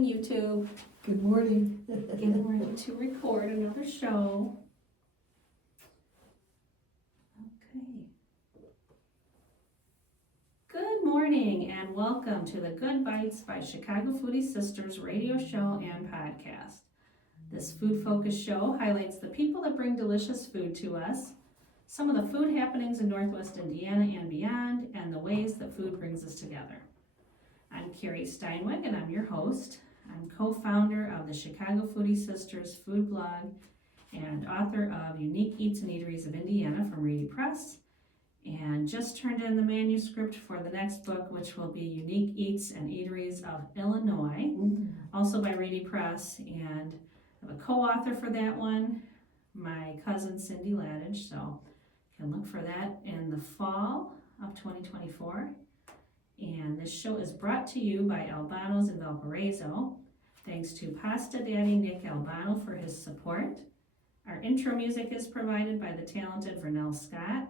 morning, YouTube. Good morning. Getting ready to record another show. Okay. Good morning and welcome to the Good Bites by Chicago Foodie Sisters radio show and podcast. This food-focused show highlights the people that bring delicious food to us, some of the food happenings in Northwest Indiana and beyond, and the ways that food brings us together. I'm Carrie Steinweg and I'm your host. I'm co-founder of the Chicago Foodie Sisters food blog and author of Unique Eats and Eateries of Indiana from Reedy Press, and just turned in the manuscript for the next book, which will be Unique Eats and Eateries of Illinois, also by Reedy Press, and I have a co-author for that one, my cousin Cindy Valadez, so you can look for that in the fall of 2024. And this show is brought to you by Albano's in Valparaiso. Thanks to Pasta Daddy Nick Albano for his support. Our intro music is provided by the talented Vernell Scott.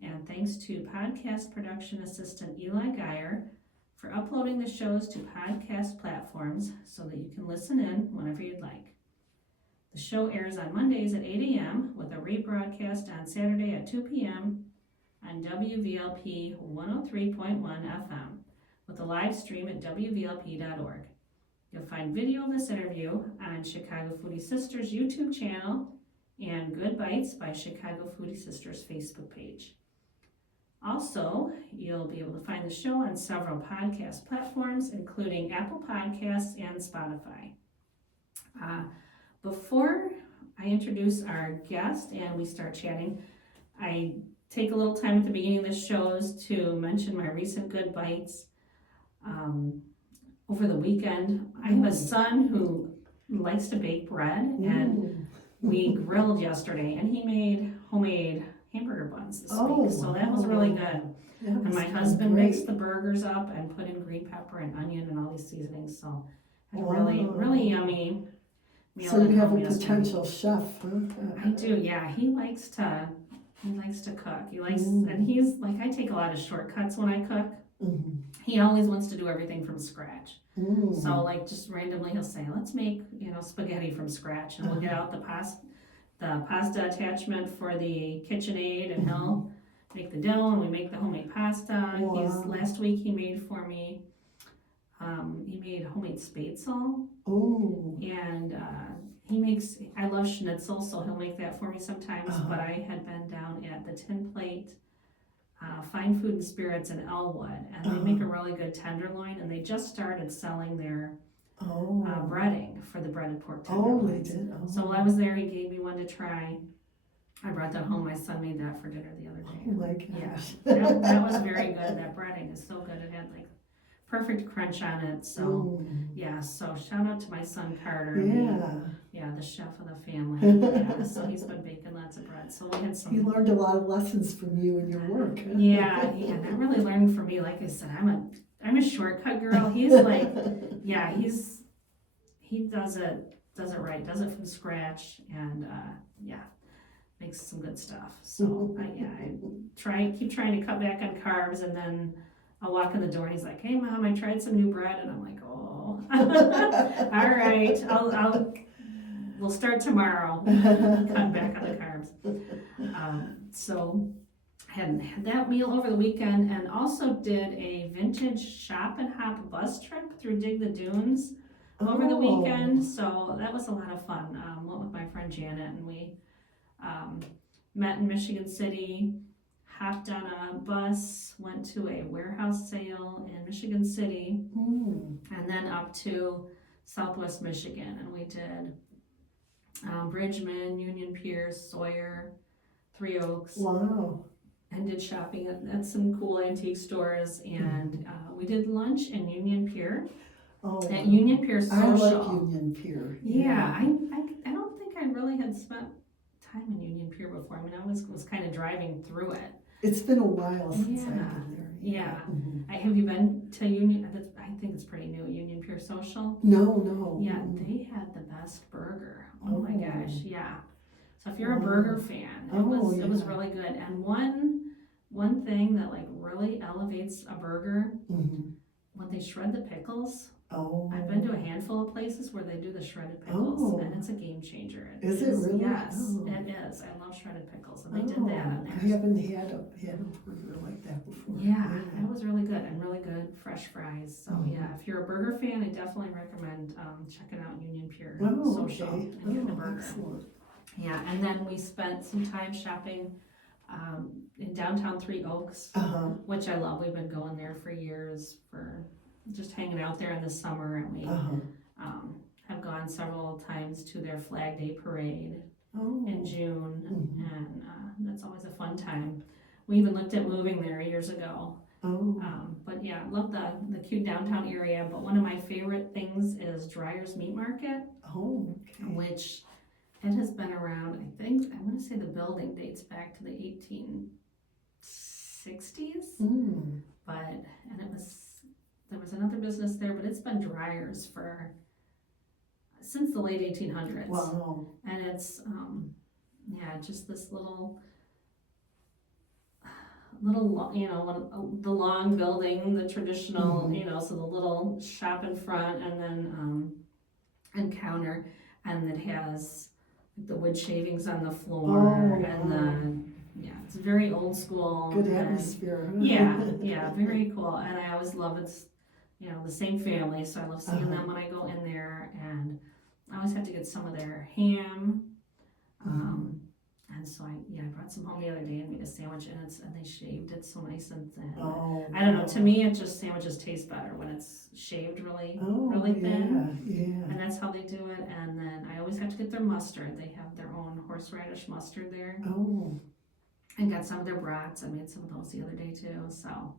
And thanks to podcast production assistant Eli Geyer for uploading the shows to podcast platforms so that you can listen in whenever you'd like. The show airs on Mondays at 8 a.m. with a rebroadcast on Saturday at 2 p.m. on WVLP 103.1 FM with a live stream at wvlp.org. You'll find video of this interview on Chicago Foodie Sisters YouTube channel and Good Bites by Chicago Foodie Sisters Facebook page. Also, you'll be able to find the show on several podcast platforms, including Apple Podcasts and Spotify. Before I introduce our guest and we start chatting, I take a little time at the beginning of the shows to mention my recent Good Bites. Over the weekend, I have a son who likes to bake bread, and we grilled yesterday, and he made homemade hamburger buns this week, so that was really good. And my husband mixed the burgers up and put in green pepper and onion and all these seasonings, so had a really yummy meal. So you have a potential chef, huh? I do, yeah. He likes to cook. He likes, and he's like, I take a lot of shortcuts when I cook. He always wants to do everything from scratch. So like just randomly he'll say, let's make, spaghetti from scratch, and we'll get out the pasta attachment for the KitchenAid, and he'll make the dough and we make the homemade pasta. Wow. Last week he made for me, he made homemade spätzle. And I love schnitzel, so he'll make that for me sometimes, but I had been down at the Tin Plate Fine Food and Spirits in Elwood, and they make a really good tenderloin, and they just started selling their breading for the breaded pork tenderloins. They did? So while I was there, he gave me one to try. I brought that home. My son made that for dinner the other day. Oh my gosh. Yeah, that was very good. That breading is so good. It had like perfect crunch on it. So so shout out to my son Carter. The chef of the family. So he's been baking lots of bread. So we had some. He learned a lot of lessons from you and your work. That really learned from me. Like I said, I'm a shortcut girl. He's like, he does it right, does it from scratch, and makes some good stuff. So I keep trying to cut back on carbs, and then I'll walk in the door and he's like, hey Mom, I tried some new bread, and I'm like, oh, all right, we'll start tomorrow, cut back on the carbs. So had that meal over the weekend, and also did a vintage shop and hop bus trip through Dig the Dunes over the weekend. So that was a lot of fun. Went with my friend Janet, and we met in Michigan City, hopped on a bus, went to a warehouse sale in Michigan City, and then up to Southwest Michigan, and we did Bridgman, Union Pierce, Sawyer, Three Oaks. Wow. And did shopping at some cool antique stores, and we did lunch in Union Pier. At Union Pier Social. I like Union Pier. I don't think I really had spent time in Union Pier before. I mean, I was kind of driving through it. It's been a while since I've been there. Have you been to Union? I think it's pretty new. Union Pier Social. No. Yeah, they had the best burger. Oh my gosh, yeah. So if you're a burger fan, it was really good. And one thing that like really elevates a burger, when they shred the pickles, Oh. I've been to a handful of places where they do the shredded pickles, Oh. and it's a game changer. Is it really? Yes, Oh. it is. I love shredded pickles, and they did that in I there. haven't had a burger like that before. Yeah, that was really good, and really good fresh fries. So yeah, if you're a burger fan, I definitely recommend checking out Union Pure Social and getting a burger. Excellent. Yeah, and then we spent some time shopping in downtown Three Oaks, which I love. We've been going there for years for just hanging out there in the summer, and we have gone several times to their Flag Day Parade in June, and that's always a fun time. We even looked at moving there years ago. But yeah, love the cute downtown area, but one of my favorite things is Dreyer's Meat Market, which it has been around, I think, I want to say the building dates back to the 1860s, there was another business there, but it's been Dreyer's since the late 1800s. Wow. And it's, just this little, the long building, the traditional, so the little shop in front, and then and counter, and it has the wood shavings on the floor, it's very old school. Good atmosphere. Yeah, very cool. And I always love it's, the same family, so I love seeing them when I go in there, and I always have to get some of their ham. And so I brought some home the other day and made a sandwich, and they shaved it so nice and thin. I don't know, to me sandwiches taste better when it's shaved really thin. Yeah. And that's how they do it. And then I always have to get their mustard. They have their own horseradish mustard there. And got some of their brats. I made some of those the other day too. So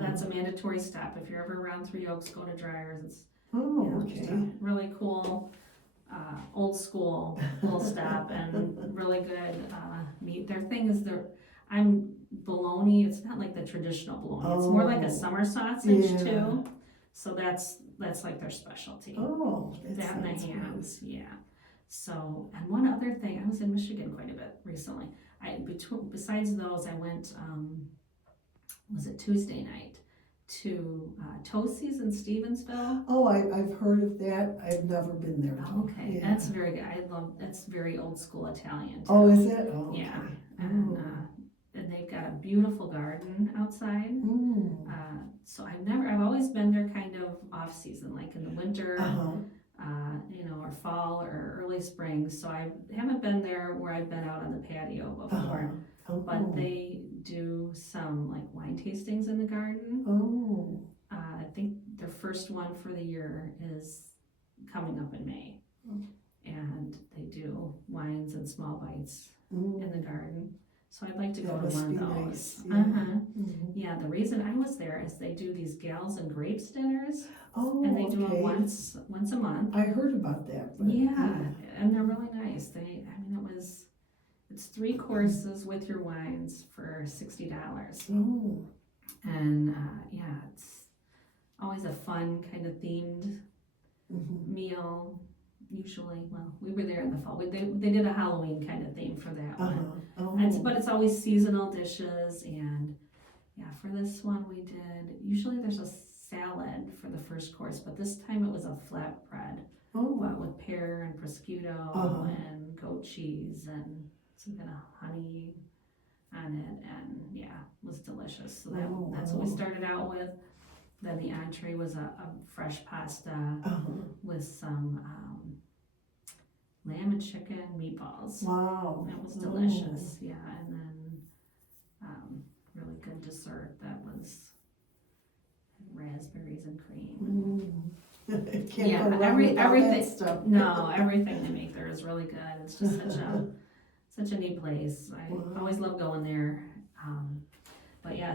that's a mandatory stop. If you're ever around Three Oaks, go to Dreyer's. It's just a really cool old school little stop, and really good meat. Their thing is bologna. It's not like the traditional bologna. It's more like a summer sausage too. So that's like their specialty. That and the hams. Good. Yeah. So, and one other thing, I was in Michigan quite a bit recently. Besides those, I went. Was it Tuesday night? To Tosi's in Stevensville. I've heard of that. I've never been there. Okay, that's very good. That's very old school Italian too. Oh, is it? Oh, yeah. Okay. And they've got a beautiful garden outside. So I've always been there kind of off season, like in the winter, or fall or early spring. So I haven't been there where I've been out on the patio before. But they do some like wine tastings in the garden. I think their first one for the year is coming up in May. And they do wines and small bites in the garden. So I'd like to go to one of those. Nice. Yeah, the reason I was there is they do these gals and grapes dinners. And they do them once a month. I heard about that. And they're really nice. It's 3 courses with your wines for $60. And it's always a fun kind of themed meal. Usually, we were there in the fall. They did a Halloween kind of theme for that one. But it's always seasonal dishes, and for this one we did. Usually there's a salad for the first course, but this time it was a flatbread with pear and prosciutto and goat cheese and some kind of honey on it, and it was delicious. So that's what we started out with. Then the entree was a fresh pasta with some lamb and chicken meatballs. Wow. That was delicious. And then really good dessert that was raspberries and cream. Everything. Stuff. No, everything they make there is really good. It's just such a neat place. I always love going there.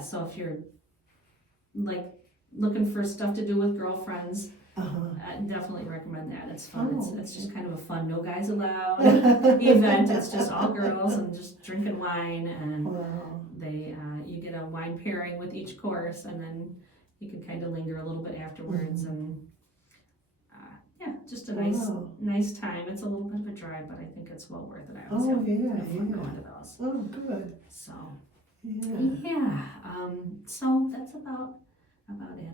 So if you're like looking for stuff to do with girlfriends, I definitely recommend that. It's fun. It's just kind of a fun, no guys allowed event. It's just all girls and just drinking wine, and you get a wine pairing with each course, and then you can kind of linger a little bit afterwards, and just a nice time. It's a little bit of a drive, but I think it's well worth it. I always have fun going to those. Oh, good. So so that's about about it.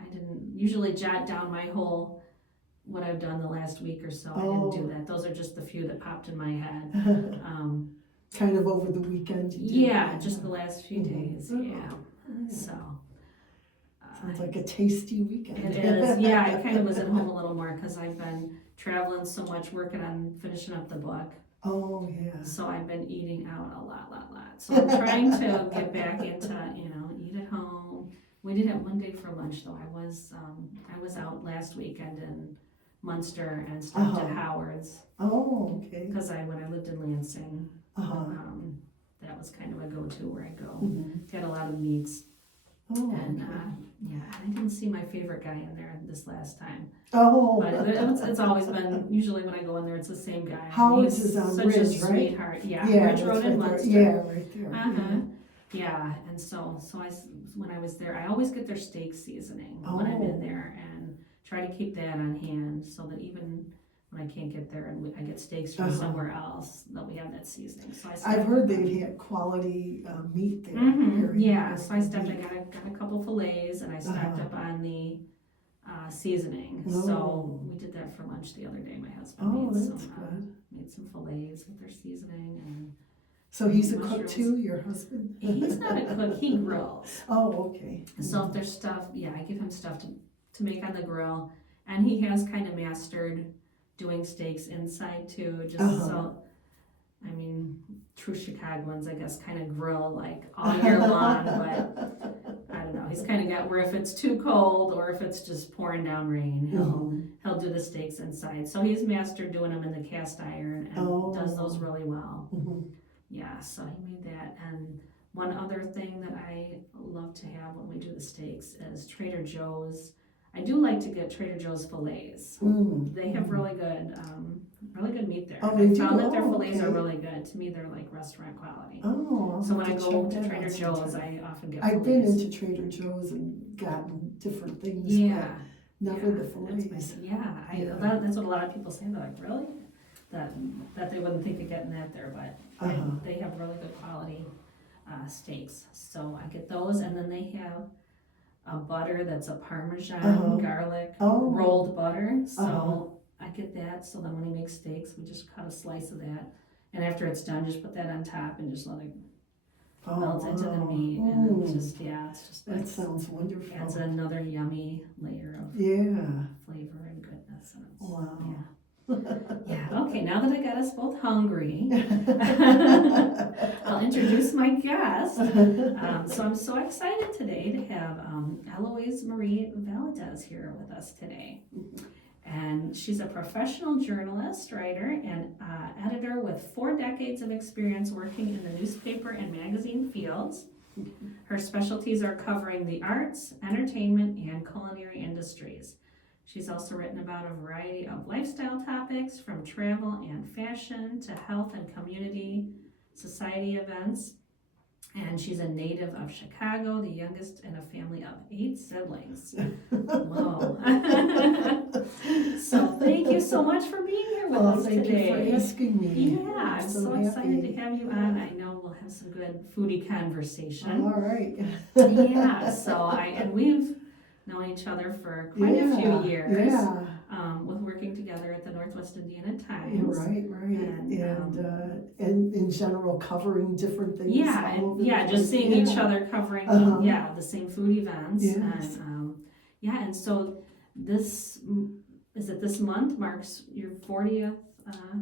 I didn't usually jot down what I've done the last week or so. I didn't do that. Those are just the few that popped in my head. Kind of over the weekend you did? Yeah, just the last few days, Oh, yeah. So. Sounds like a tasty weekend. It is, yeah, I kind of was at home a little more because I've been traveling so much, working on finishing up the book. Oh, yeah. So I've been eating out a lot. So I'm trying to get back into, eat at home. We did have one day for lunch though. I was out last weekend in Munster and stopped at Howard's. Oh, okay. Because when I lived in Lansing, that was kind of a go-to where I go. Got a lot of meats. Oh, And okay. I didn't see my favorite guy in there this last time. Oh. But it's always been, usually when I go in there, it's the same guy. Howard's is on such Ridge, a right? sweetheart. Yeah, Ridge Road in Munster. Yeah, right there. Yeah, and so when I was there, I always get their steak seasoning when I'm in there and try to keep that on hand so that even when I can't get there and I get steaks from somewhere else, that we have that seasoning. So I've heard they had quality meat there. Yeah, so I got a couple fillets and I stocked up on the seasoning. So we did that for lunch the other day. My husband made some fillets with their seasoning. And so he's a cook too, your husband? He's not a cook, he grills. Oh, okay. So if there's stuff, I give him stuff to make on the grill. And he has kind of mastered doing steaks inside too, so, true Chicagoans, I guess, kind of grill like all year long, but I don't know, he's kind of got where if it's too cold or if it's just pouring down rain, he'll do the steaks inside. So he's mastered doing them in the cast iron and does those really well. Yeah, so he made that. And one other thing that I love to have when we do the steaks is Trader Joe's. I do like to get Trader Joe's fillets. They have really good meat there. Oh, I found that their fillets are really good. To me, they're like restaurant quality. Oh, so when I go to Trader Joe's, I often get fillets. I've been into Trader Joe's and gotten different things. Yeah. Never the fillets. That's what a lot of people say. They're like, really? That they wouldn't think of getting that there, but they have really good quality steaks. So I get those, and then they have a butter that's a Parmesan garlic rolled butter. So I get that. So then when he makes steaks, we just cut a slice of that, and after it's done, just put that on top and just let it melt into the meat. And it's just that sounds wonderful. Adds another yummy layer of flavor and goodness. And wow. Okay, now that I got us both hungry, I'll introduce my guest. So I'm so excited today to have Eloise Valadez here with us today. And she's a professional journalist, writer, and editor with 4 decades of experience working in the newspaper and magazine fields. Her specialties are covering the arts, entertainment, and culinary industries. She's also written about a variety of lifestyle topics, from travel and fashion to health and community society events. And she's a native of Chicago, the youngest in a family of 8 siblings. Whoa. So thank you so much for being here with us today. Thank you for asking me. Yeah, I'm so excited to have you on. I know we'll have some good foodie conversation. All right. And we've known each other for quite a few years. With working together at the Northwest Indiana Times. Right. And in general, covering different things. Just seeing each other covering the same food events. Yes. And so this month marks your 40th.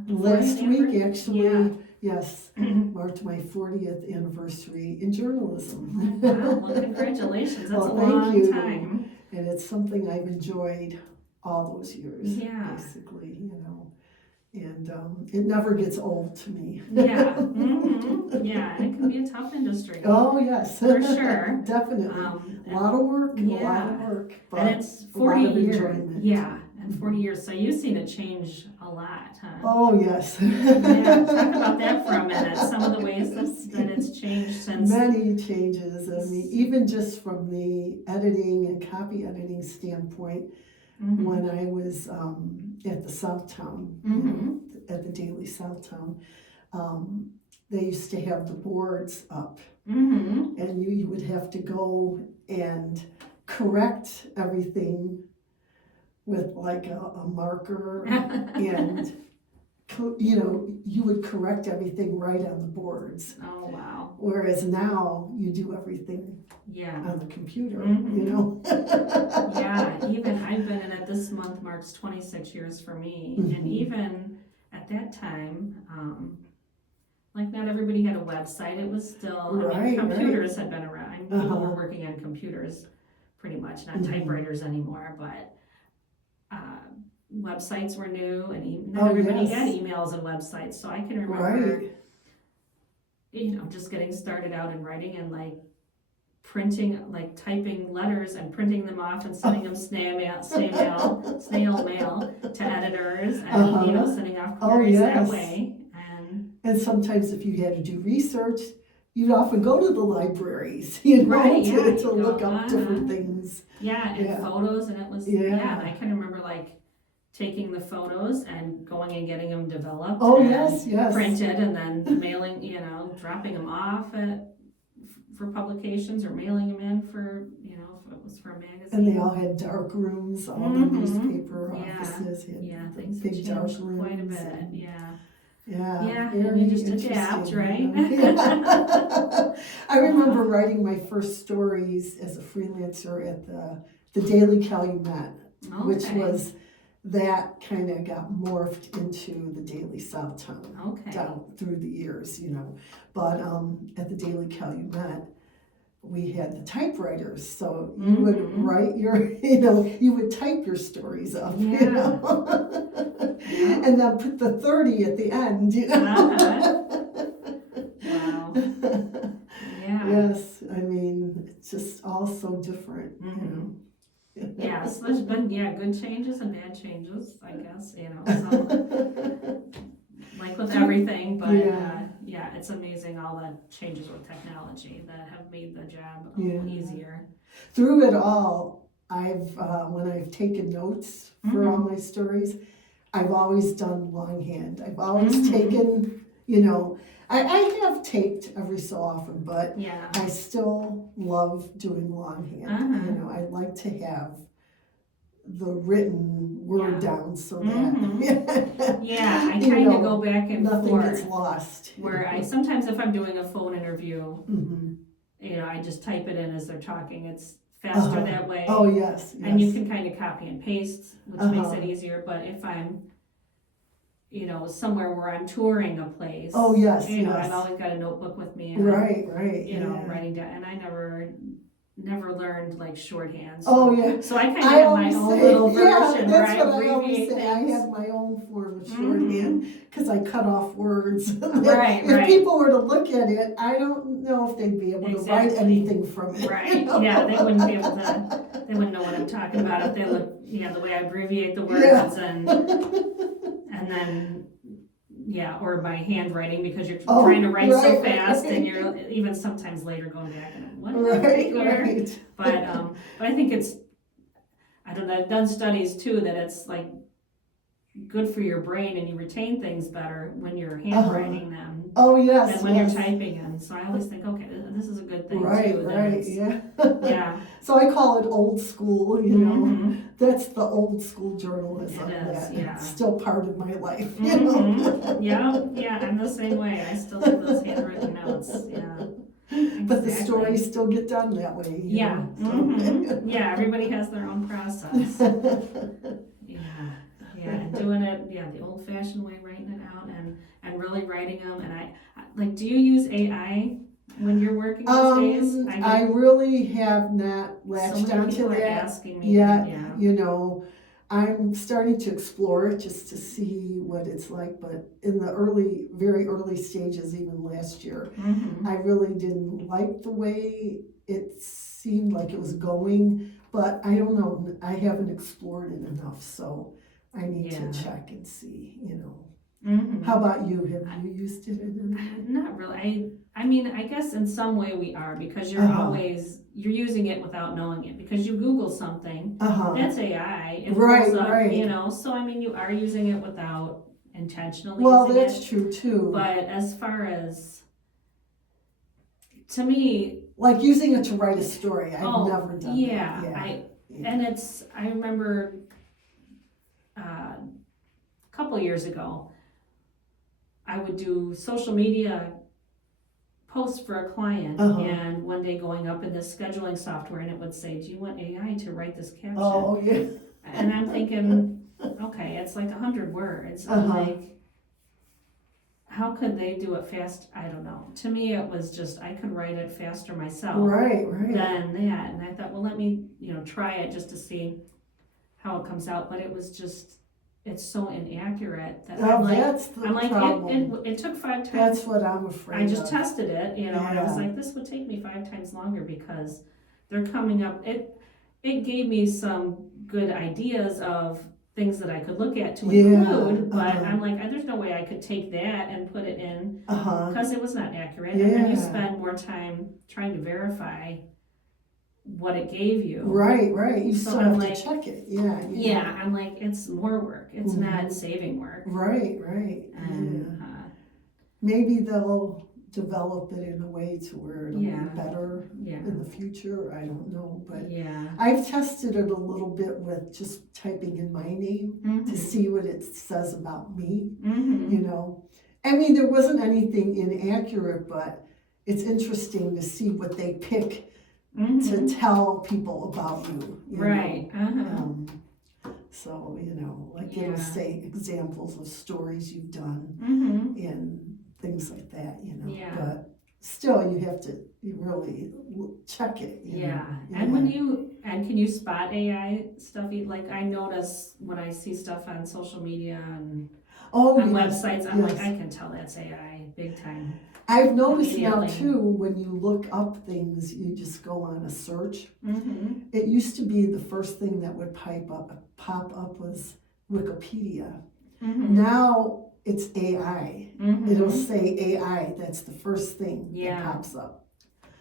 Last week, actually, yes, marked my 40th anniversary in journalism. Wow, well, congratulations. That's a long time. And it's something I've enjoyed all those years, basically, and it never gets old to me. And it can be a tough industry. Oh, yes. For sure. Definitely. A lot of work, but and it's 40 years. Enjoyment. And 40 years. So you've seen it change a lot, huh? Oh, yes. Talk about that for a minute. Some of the ways that it's changed since. Many changes. I mean, even just from the editing and copy editing standpoint, when I was at the Southtown, at the Daily Southtown, they used to have the boards up, and you would have to go and correct everything with like a marker and you would correct everything right on the boards. Oh, wow. Whereas now you do everything on the computer, Yeah, even I've been in it, this month marks 26 years for me. And even at that time, like not everybody had a website. It was still, computers had been around. I mean, people were working on computers pretty much, not typewriters anymore, but websites were new, and not everybody had emails and websites. So I can remember, just getting started out in writing and like printing, like typing letters and printing them off and sending them snail mail to editors, and sending off queries that way. And sometimes if you had to do research, you'd often go to the libraries, to look up different things. Yeah, and photos, and it was, and I can remember like taking the photos and going and getting them developed. Printed, and then mailing, dropping them off for publications or mailing them in for, if it was for a magazine. And they all had dark rooms, all the newspaper offices had things big dark rooms. Quite a bit, and you just adapt, right? I remember writing my first stories as a freelancer at the Daily Calumet, which was, that kind of got morphed into the Daily Southtown down through the years, But at the Daily Calumet, we had the typewriters, so you would write you would type your stories up, and then put the 30 at the end, Wow. Yes, I mean, it's just all so different, Yeah, so there's been good changes and bad changes, I guess, so like with everything, but it's amazing all the changes with technology that have made the job a little easier. Through it all, when I've taken notes for all my stories, I've always done longhand. I've always taken, I have taped every so often, but I still love doing longhand. I'd like to have the written word down so that I kind of go back and nothing forth. Gets lost. Where I sometimes, if I'm doing a phone interview, I just type it in as they're talking. It's faster that way. Oh yes. And you can kind of copy and paste, which makes it easier. But if I'm somewhere where I'm touring a place. Oh yes. I've always got a notebook with me. And right. Writing down, and I never learned like shorthand. So I kind of have my own little version where I abbreviate things. I have my own form of shorthand because I cut off words. If people were to look at it, I don't know if they'd be able to write anything from it. Right. Yeah, they wouldn't be able to. They wouldn't know what I'm talking about if they look. The way I abbreviate the words and then. Or by handwriting because you're trying to write so fast and you're even sometimes later going back and what did I write here? But I think it's, I don't know, I've done studies too that it's like good for your brain and you retain things better when you're handwriting them than when you're typing them. So I always think, okay, this is a good thing too. So I call it old school, That's the old school journalism. It's still part of my life, I'm the same way. I still do those handwritten notes, But the stories still get done that way. Everybody has their own process. And doing it, the old-fashioned way, writing it out and really writing them. And I do you use AI when you're working these days? I really have not latched onto that asking me yet. I'm starting to explore it just to see what it's like. But in the very early stages, even last year, I really didn't like the way it seemed like it was going. But I don't know. I haven't explored it enough, so I need to check and see, How about you? Have you used it in any? Not really. I mean, I guess in some way we are because you're you're using it without knowing it because you Google something, that's AI. It pulls up, so I mean, you are using it without intentionally using that's it. true too. But as far as to me, Like using it to write a story. I've never done yeah, that. And I remember a couple years ago, I would do social media posts for a client, and one day going up in this scheduling software, and it would say, do you want AI to write this caption? Oh, yeah. And I'm thinking, okay, it's like 100 words. I'm like, how could they do it fast? I don't know. To me, it was just, I could write it faster myself Right. than that. And I thought, well, let me, try it just to see how it comes out. But it was just, it's so inaccurate that That's the problem. It took 5 times. That's what I'm afraid of. I just tested it, and I was like, this would take me 5 times longer because they're coming up. It gave me some good ideas of things that I could look at to include, but I'm like, there's no way I could take that and put it in because it was not accurate. And then you spend more time trying to verify what it gave you. Right. You still have to check it. Yeah, I'm like, it's more work. It's not saving work. Right. And maybe they'll develop it in a way to where it'll be better Yeah. in the future. I don't know, but Yeah. I've tested it a little bit with just typing in my name to see what it says about me. You know, I mean, there wasn't anything inaccurate, but it's interesting to see what they pick to tell people about you. You Right. know? So, you know, like it'll say examples of stories you've done and things like that, you know. Yeah. But still, you have to really check it. You know? And can you spot AI stuff? Like I notice when I see stuff on social media and on websites, I'm like, I can tell that's AI big time. I've noticed now too, when you look up things, you just go on a search. It used to be the first thing that would pop up was Wikipedia. Now it's AI. It'll say AI. That's the first thing that pops up.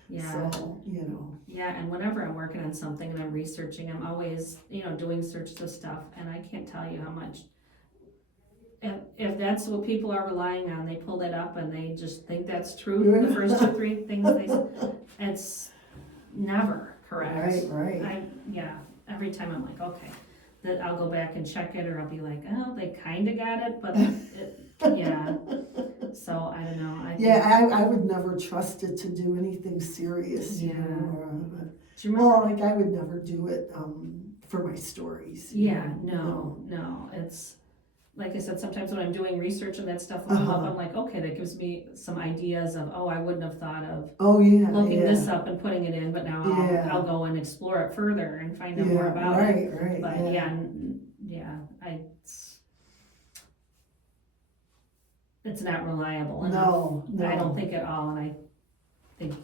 Yeah. So, you know. Yeah, and whenever I'm working on something and I'm researching, I'm always, doing searches of stuff, and I can't tell you how much. If that's what people are relying on, they pull that up and they just think that's true. The first 2, 3 things it's never correct. Right. Every time I'm like, okay, that I'll go back and check it, or I'll be like, oh, they kind of got it, but So I don't know. I would never trust it to do anything serious. You know. Do you remember? Well, like I would never do it for my stories. No. It's. Like I said, sometimes when I'm doing research and that stuff will come up, I'm like, okay, that gives me some ideas of, I wouldn't have thought of looking this up and putting it in, but now I'll go and explore it further and find out more about it. Right. But it's not reliable enough. No. I don't think at all, and I think,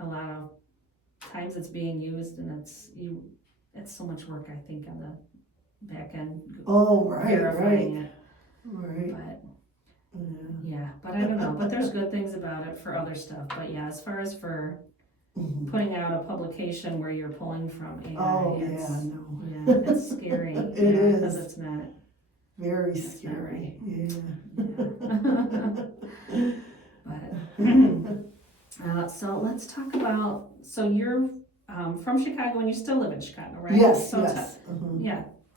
a lot of times it's being used and it's so much work, I think, on the back end verifying it. Right. But I don't know. But there's good things about it for other stuff. But as far as for putting out a publication where you're pulling from AI, it's scary. It is. Because it's not very scary. But so let's talk about. So you're from Chicago and you still live in Chicago, right? Yes. So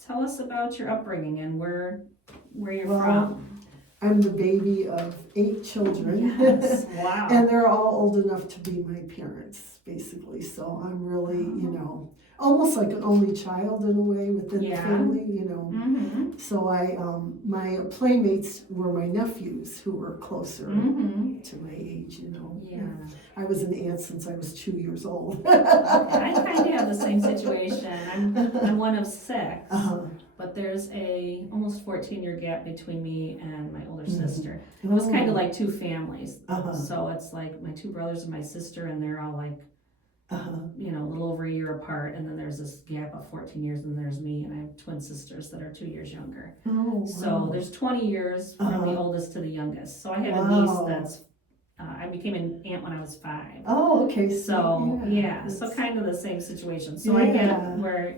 tell us about your upbringing and where you're from. I'm the baby of 8 children. Yes, wow. And they're all old enough to be my parents, basically. So I'm really, almost like an only child in a way within the family, So my playmates were my nephews who were closer to my age, I was an aunt since I was 2 years old. I kind of have the same situation. I'm one of 6, but there's a almost 14-year gap between me and my older sister. It was kind of like 2 families. So it's like my 2 brothers and my sister, and they're all like, a little over a year apart, and then there's this gap of 14 years, and there's me, and I have twin sisters that are 2 years younger. So there's 20 years from the oldest to the youngest. So I have a niece that's I became an aunt when I was 5. Oh, okay. So so kind of the same situation. So I get where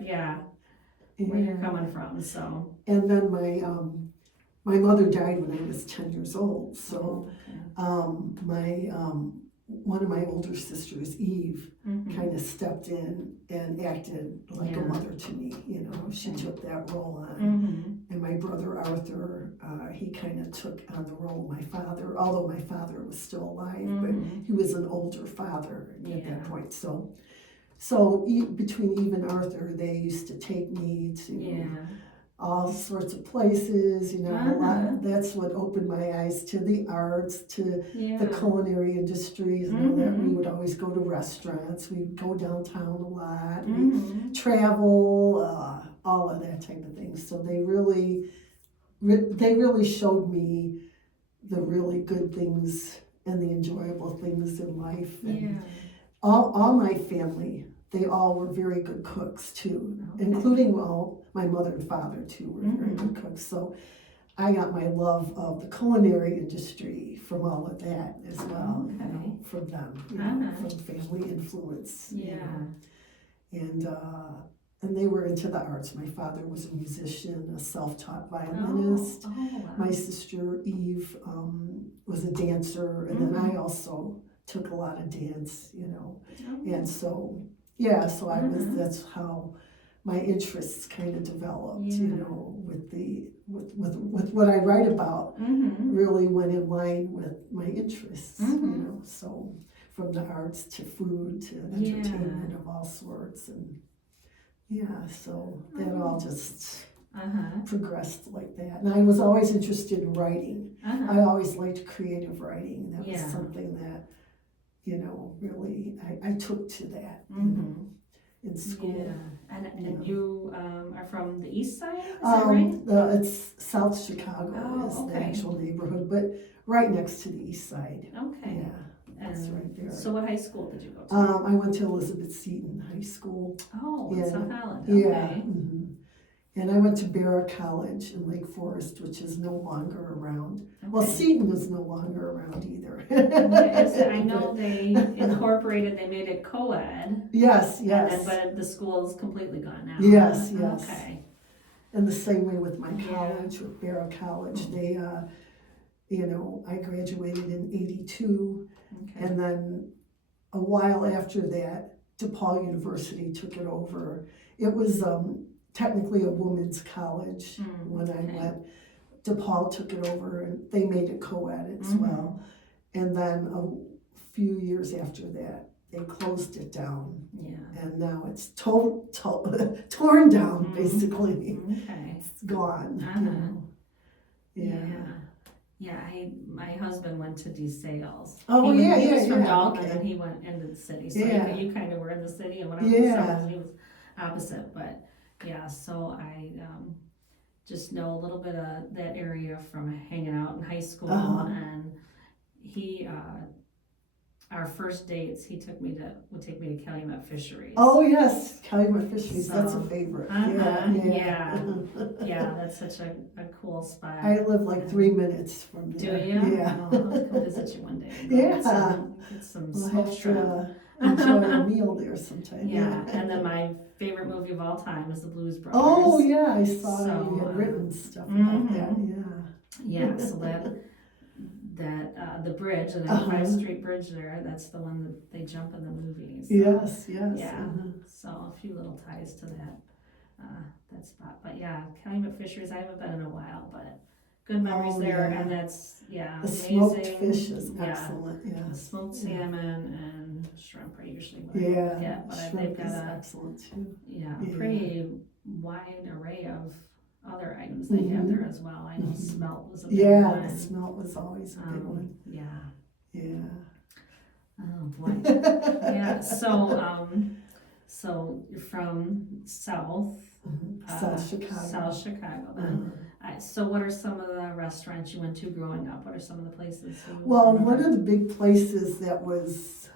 you're coming from. So and then my mother died when I was 10 years old. So my one of my older sisters, Eve, kind of stepped in and acted like a mother to me. You know, she took that role on. And my brother Arthur, he kind of took on the role of my father, although my father was still alive, but he was an older father at that point. So between Eve and Arthur, they used to take me to all sorts of places, you know, that's what opened my eyes to the arts, to the culinary industries, you know, that we would always go to restaurants, we'd go downtown a lot, we'd travel, all of that type of thing. So they really showed me the really good things and the enjoyable things in life. And all my family, they all were very good cooks too, including my mother and father too were very good cooks. So I got my love of the culinary industry from all of that as well, you know, from them, you know, from family influence. You know. And they were into the arts. My father was a musician, a self-taught violinist. My sister Eve was a dancer, and then I also took a lot of dance, you know, and so. Yeah, so I was. That's how my interests kind of developed. You know, with what I write about, really went in line with my interests. You know, so from the arts to food to entertainment of all sorts, and so that all just progressed like that. And I was always interested in writing. I always liked creative writing. That was something that, you know, really, I took to that, you know, in school. Yeah, and you are from the east side, is that right? It's South Chicago is the actual neighborhood, but right next to the east side. Okay. Yeah, that's right there. So what high school did you go to? I went to Elizabeth Seton High School. Oh, in South Holland, okay. And I went to Barra College in Lake Forest, which is no longer around. Well, Seton is no longer around either. I know they incorporated, they made it co-ed. Yes. But the school is completely gone now. Yes. Okay. And the same way with my college, with Barra College. They, you know, I graduated in 82. And then a while after that, DePaul University took it over. It was technically a women's college when I went. DePaul took it over and they made it co-ed as well. And then a few years after that, they closed it down. And now it's torn down, basically. It's gone. You know. My husband went to DeSales. Oh, he was from Dalton and he went into the city. So you kind of were in the city, and when I was in South, he was opposite. But so I just know a little bit of that area from hanging out in high school. And he, our first dates, would take me to Calumet Fisheries. Oh yes, Calumet Fisheries. That's a favorite. Yeah, that's such a cool spot. I live like 3 minutes from there. Do you? Yeah. I'll come visit you one day. Get some we'll smoked have shrimp. to enjoy a meal there sometime. And then my favorite movie of all time is The Blues Brothers. Oh yeah, I saw you had written stuff about that. So that the bridge, the 95th Street Bridge there, that's the one that they jump in the movie. So, yes. Yeah. So a few little ties to that spot. But Calumet Fisheries, I haven't been in a while, but good memories there. And that's the amazing. smoked fish is excellent. Smoked salmon and shrimp are usually what I get, but they've got excellent too. A pretty wide array of other items they have there as well. I know smelt was a big one. The smelt was always a big one. Oh boy. So you're from South Chicago then. So what are some of the restaurants you went to growing up? What are some of the places? One of the big places that was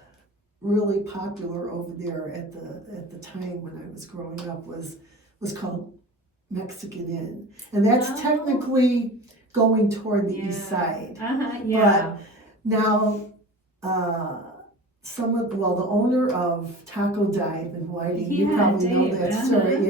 really popular over there at the time when I was growing up was called Mexican Inn, and that's technically going toward the east side. But now, the owner of Taco Dive in Whiting, you probably know that story.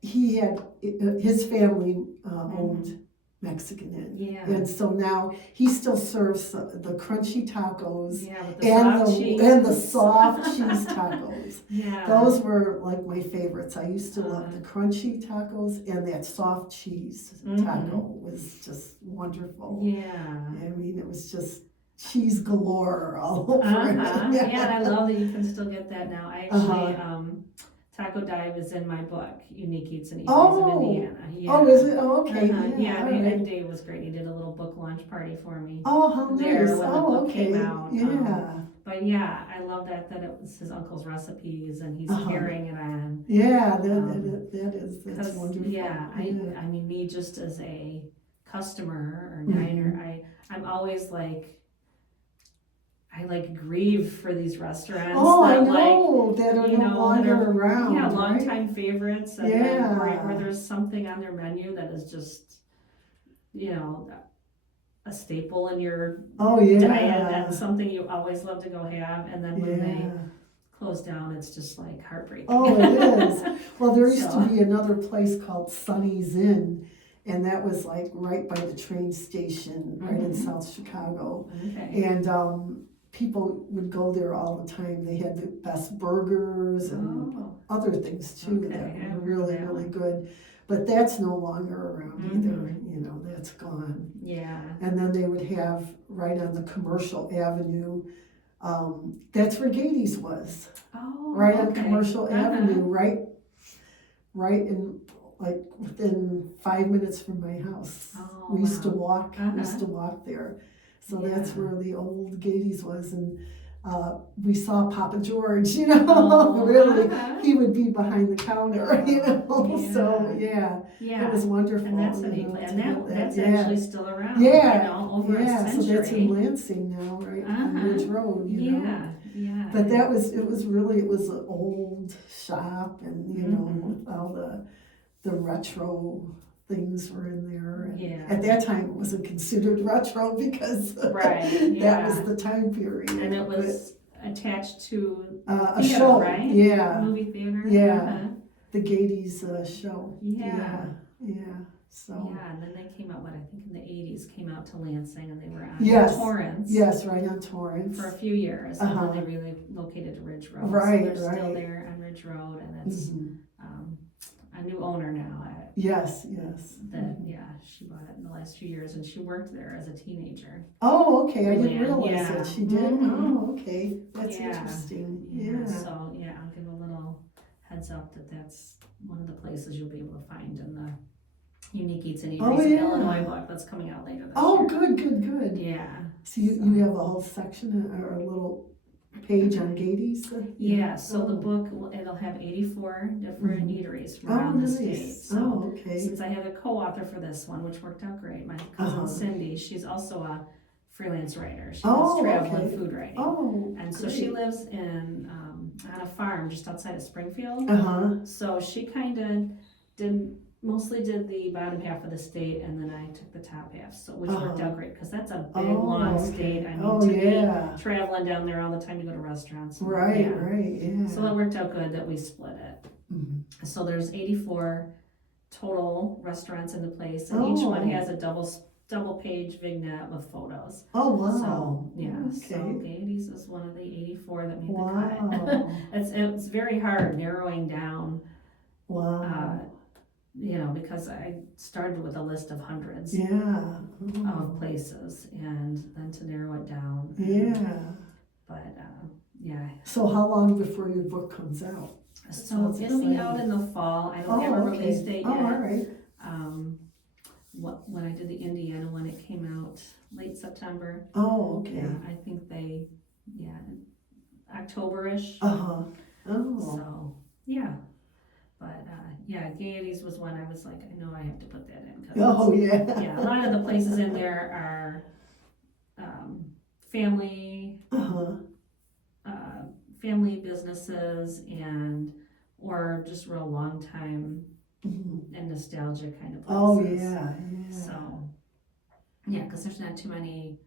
He had his family owned Mexican Inn. Yeah. And so now he still serves the crunchy tacos Yeah, with the soft cheese. and the soft cheese tacos. Yeah. Those were like my favorites. I used to love the crunchy tacos, and that soft cheese taco was just wonderful. Yeah. I mean, it was just cheese galore all over it. Yeah, and I love that you can still get that now. I actually, Taco Dive is in my book, Unique Eats and Eateries of Indiana. Yeah. Oh, is it? Oh, okay. Yeah, right. and Dave was great. He did a little book launch party for me. Oh, how there nice. when the book okay. came out. Yeah. But yeah, I love that it was his uncle's recipes and he's carrying it on. Yeah, that's wonderful. Yeah, I mean, me just as a customer or diner, I'm always like, I like grieve for these restaurants that are no longer around. Yeah, right? longtime favorites, and then where there's something on their menu that is just, a staple in your diet and something you always love to go have, and then when they close down, it's just like heartbreaking. Oh, it is. Well, there used to be another place called Sonny's Inn, and that was like right by the train station, right in South Chicago. Okay. And people would go there all the time. They had the best burgers and other things too that were really, really good. But that's no longer around either. That's gone. Yeah. And then they would have right on the Commercial Avenue. That's where BYTES was. Oh. Right on Commercial Avenue, right in like within 5 minutes from my house. Oh, we used to walk. We used to walk there. So that's where the old BYTES was, and we saw Papa George. Really, he would be behind the counter. So it was wonderful. And that's a neat place, and that's actually still around. Over a century. So that's in Lansing now, right on Ridge Road. Yeah. But it was an old shop, and all the retro things were in there. And at that time, it wasn't considered retro because that was the time period. And it was attached to a theater, show, right? Yeah, movie theater. The BYTES show. So and then they came out. I think in the '80s, came out to Lansing, and they were on Torrance. Yes, right on Torrance for a few years, and then they relocated to Ridge Road. Right, so they're still there on Ridge Road, and it's a new owner now. Yes. She bought it in the last few years, and she worked there as a teenager. Oh, okay. I didn't realize that she did. Oh, okay. That's interesting. So I'll give a little heads up that's one of the places you'll be able to find in the Unique Eats and Eateries of Illinois book that's coming out later this year. Good. Yeah. So you have a whole section or a little page on BYTES? So the book, it'll have 84 different eateries from around the state. So since I had a co-author for this one, which worked out great, my cousin Cindy, she's also a freelance writer. She does travel and food writing. And so she lives in on a farm just outside of Springfield. So she kind of mostly did the bottom half of the state, and then I took the top half, which worked out great because that's a big, long state. I mean, to be traveling down there all the time to go to restaurants. Right. So it worked out good that we split it. So there's 84 total restaurants in the place, and each one has a double page vignette with photos. Oh, wow. So, so BYTES is one of the 84 that made the cut. It's very hard narrowing down. Because I started with a list of hundreds of places, and then to narrow it down. But So how long before your book comes out? So it'll be out in the fall. I don't have a release date yet. All right. When I did the Indiana one, it came out late September. Oh, okay. I think October-ish. So, But BYTES was one I was like, I know I have to put that in. A lot of the places in there are family businesses or just real long time and nostalgic kind of places. So because there's not too many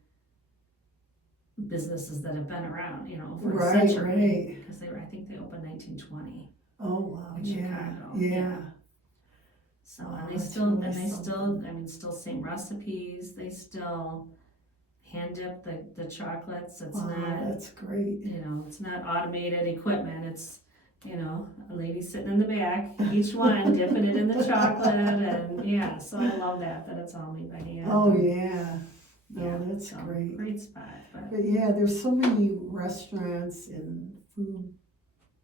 businesses that have been around, for a century. Because I think they opened 1920. Oh, wow. In Chicago. So, and they that's still, really and they something. still, I mean, still same recipes, they still hand dip the chocolates, it's Wow, not, that's great. it's not automated equipment, it's, a lady sitting in the back, each one dipping it in the chocolate, and yeah, so I love that it's all made by hand. Oh, yeah. No, Yeah, that's so, great. Great spot, But yeah, there's so many restaurants and food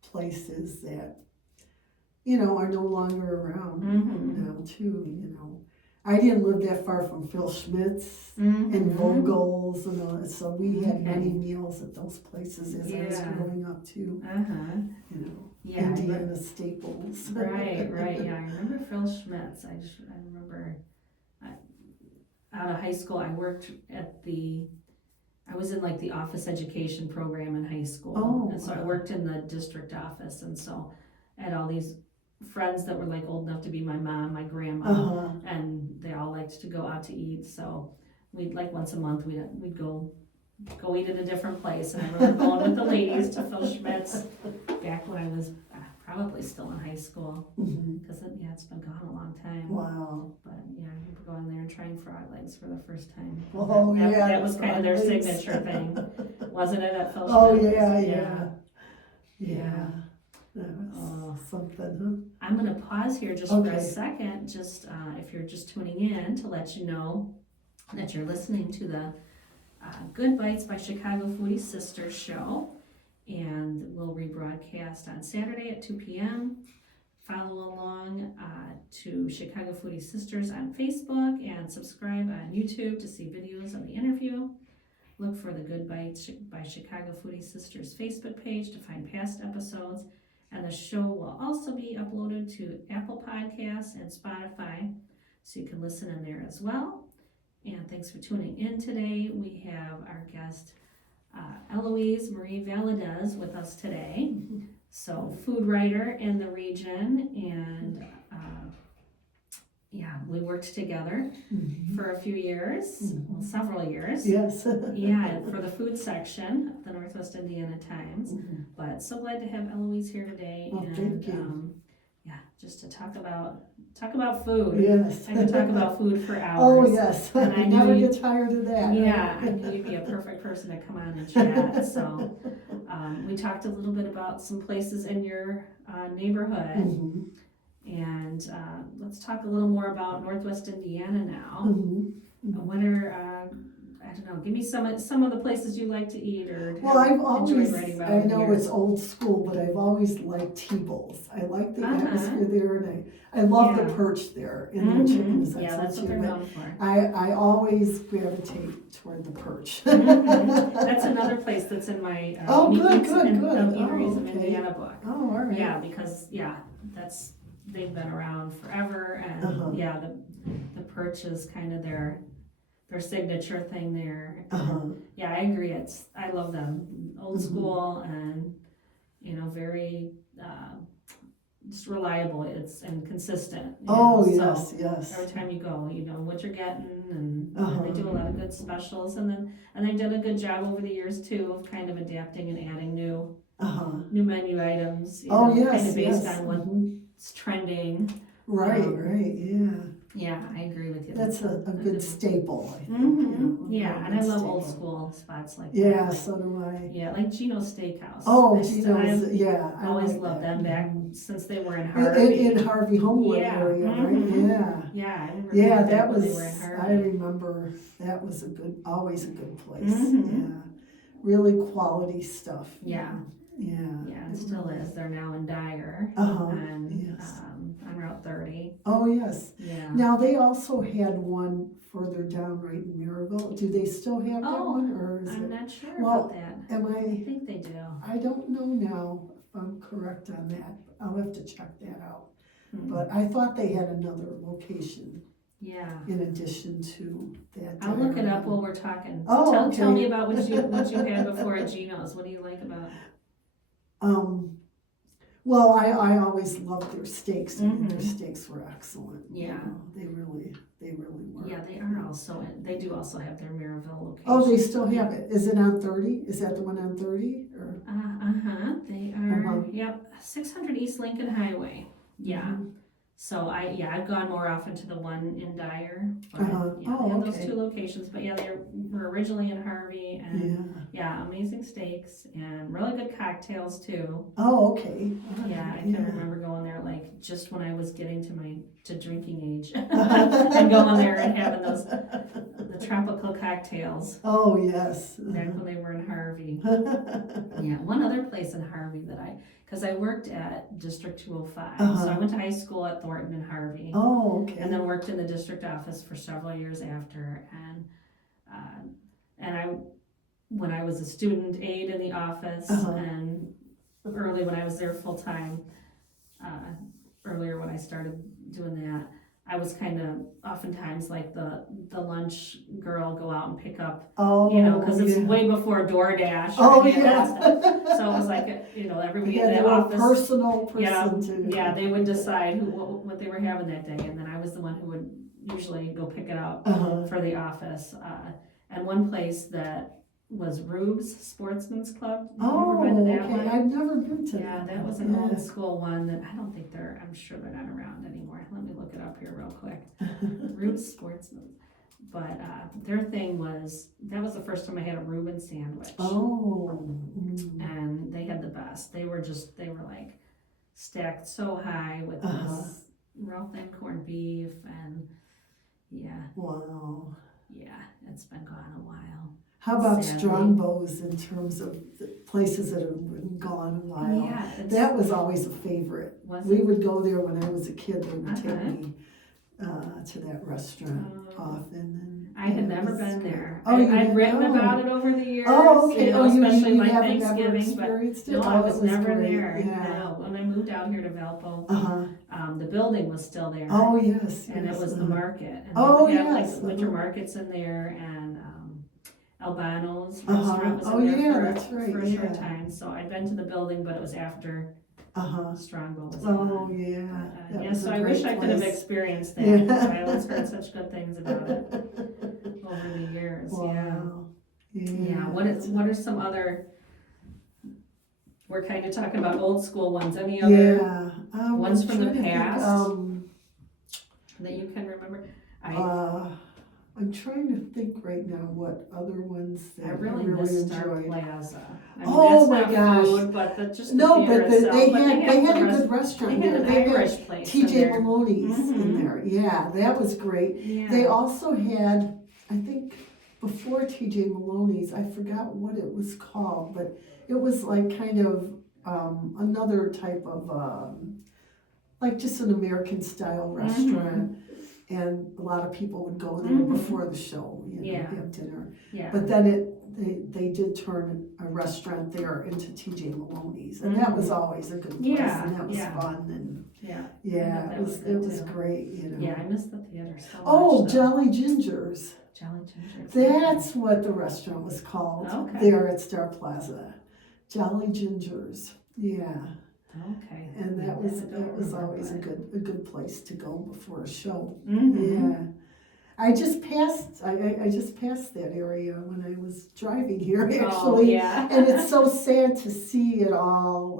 places that, are no longer around now too. I didn't live that far from Phil Schmidt's and Vogel's and all that, so we had many meals at those places as I was growing up too. Yeah, Indiana staples. Right, yeah, I remember Phil Schmidt's, I remember, out of high school, I was in like the office education program in high school. Oh, and so I worked in the district office, and so I had all these friends that were like old enough to be my mom, my grandma, and they all liked to go out to eat, so we'd like once a month we'd go eat at a different place, and I remember going with the ladies to Phil Schmidt's back when I was probably still in high school, because it's been gone a long time. Wow. But yeah, I remember going there and trying frog legs for the first time. Oh, That was kind of their frog legs. signature thing, wasn't it, at Phil Schmidt's? Oh, yeah. That was something, I'm gonna pause here just for a second, if you're just tuning in, to let you know that you're listening to the Good Bites by Chicago Foodie Sisters show, and we'll rebroadcast on Saturday at 2 p.m. Follow along to Chicago Foodie Sisters on Facebook, and subscribe on YouTube to see videos of the interview. Look for the Good Bites by Chicago Foodie Sisters Facebook page to find past episodes, and the show will also be uploaded to Apple Podcasts and Spotify, so you can listen in there as well. And thanks for tuning in today. We have our guest Eloise Marie Valadez with us today. So, food writer in the region, and we worked together for a few years, well, several years. Yes. For the food section of the Northwest Indiana Times. But so glad to have Eloise here today, Well, thank you. Just to talk about food. Yes. I could talk about food for hours. Oh, yes. And I never knew get tired of that. Yeah, I knew you'd be a perfect person to come on and chat. So we talked a little bit about some places in your neighborhood. And let's talk a little more about Northwest Indiana now. What are, I don't know, give me some of the places you like to eat or I've always, writing about. I know it's old school, but I've always liked T-Bowls. I like the atmosphere there, and I love the perch there in their chickens. That's what they're known for. I always gravitate toward the perch. That's another place that's in my good. Eateries of Indiana book. Oh, all right. Yeah, because they've been around forever, and the perch is kind of their signature thing there. Yeah, I agree. I love them. Old school and very just reliable. And consistent. Yes. Every time you go, you know what you're getting, and they do a lot of good specials. And they've done a good job over the years too of kind of adapting and adding new menu items. Kind of based on what's trending. Right. Yeah. Yeah, I agree with you. That's a good staple, I think. And I love old school spots like that. Yeah, so do I. Yeah, like Gino's Steakhouse. Gino's, I always loved them back since they were in Harvey. In Harvey Homewood area, right? Yeah, I remember. Yeah, that was, they were in Harvey. I remember that was always a good place. Yeah, really quality stuff. Yeah, it still is. They're now in Dyer. On Route 30. Oh, yes. Yeah. Now, they also had one further down right in Maryville. Do they still have that one? Or is I'm not sure about that. I think they do. I don't know now if I'm correct on that. I'll have to check that out. But I thought they had another location. Yeah. In addition to that. I'll look it up while we're talking. Tell me about what you had before at Gino's. What do you like about it? Well, I always loved their steaks. And their steaks were excellent. Yeah. They really were. Yeah, they are also they do also have their Maryville location. Oh, they still have it. Is it on 30? Is that the one on 30? Or? They are, 600 East Lincoln Highway. Yeah. So I've gone more often to the one in Dyer, but they Oh, have those okay. 2 locations. But they were originally in Harvey, and amazing steaks and really good cocktails too. Oh, okay. I can remember going there like just when I was getting to drinking age, and going there and having the tropical cocktails. Oh, yes. Back when they were in Harvey. One other place in Harvey because I worked at District 205, so I went to high school at Thornton and Harvey. Oh, okay. And then worked in the district office for several years after, and when I was a student aide in the office, and early when I was there full time, earlier when I started doing that, I was kind of oftentimes like the lunch girl, go out and pick up, because it's way before DoorDash. Oh, that stuff. So it was like, everybody in the office. Personal person too. They would decide what they were having that day, and then I was the one who would usually go pick it up for the office. And one place that was Rube's Sportsman's Club. Have you ever been to that one? I've never been to that. Yeah, that was an old school one that I don't think I'm sure they're not around anymore. Let me look it up here real quick. Rube's Sportsman. But their thing that was the first time I had a Reuben sandwich. Oh. And they had the best. They were like stacked so high with this real thin corned beef, and Wow. It's been gone a while. How about Strongbows in terms of the places that have been gone a while? Yeah, that was always a favorite. We would go there when I was a kid. They would take me to that restaurant often. I had never been there. Oh, I'd written about it over the years. Oh, okay. Especially you like haven't Thanksgiving, but no, I was never great. there. Yeah. No, when I moved out here to Valpo, the building was still there. Oh, yes. And it was the market. And they had like winter markets in there, and Albano's restaurant was in there for a short time. So I'd been to the building, but it was after Strongbow was on. So I wish I could have experienced that. I always heard such good things about it over the years. Wow. What are some other? We're kind of talking about old school ones. Any other ones from the past that you can remember? I'm trying to think right now what other ones that I really miss Star Plaza. My gosh! Food, but they had a good restaurant. They had an Irish place. TJ Maloney's in there. Yeah, that was great. Yeah. They also had, I think, before TJ Maloney's, I forgot what it was called, but it was like kind of another type of like just an American style restaurant. And a lot of people would go there before the show, have dinner. Yeah. But then they did turn a restaurant there into TJ Maloney's, and that was always a good place, and that was fun, and it was great, Yeah, I miss the theater so much. Oh, Jolly Ginger's. Jolly Ginger's. That's what the restaurant was called there at Star Plaza. Jolly Ginger's. Yeah. Okay. And that was always a good place to go before a show. Mm-hmm. Yeah. I just passed that area when I was driving here actually. And it's so sad to see it all